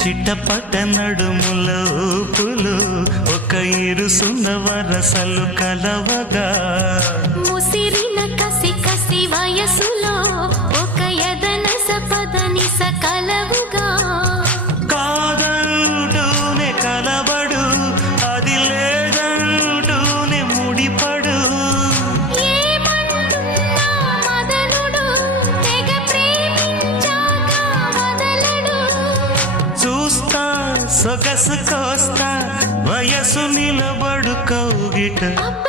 చిట్టపట నడుముల ఊపులు ఒక ఇరుసున్న వరసలు కలవగా ముసిరిన కసి కసి వయసులో ఒక యదన సపదని సకలవుగా కాదంటూనే కలబడు అది లేదంటూనే ముడిపడు ఏమంటున్నా మదనుడు తెగ ప్రేమించాక వదలడు చూస్తా సొగసు కోస్తా వయసు నిలబడు కౌగిట అబ్బ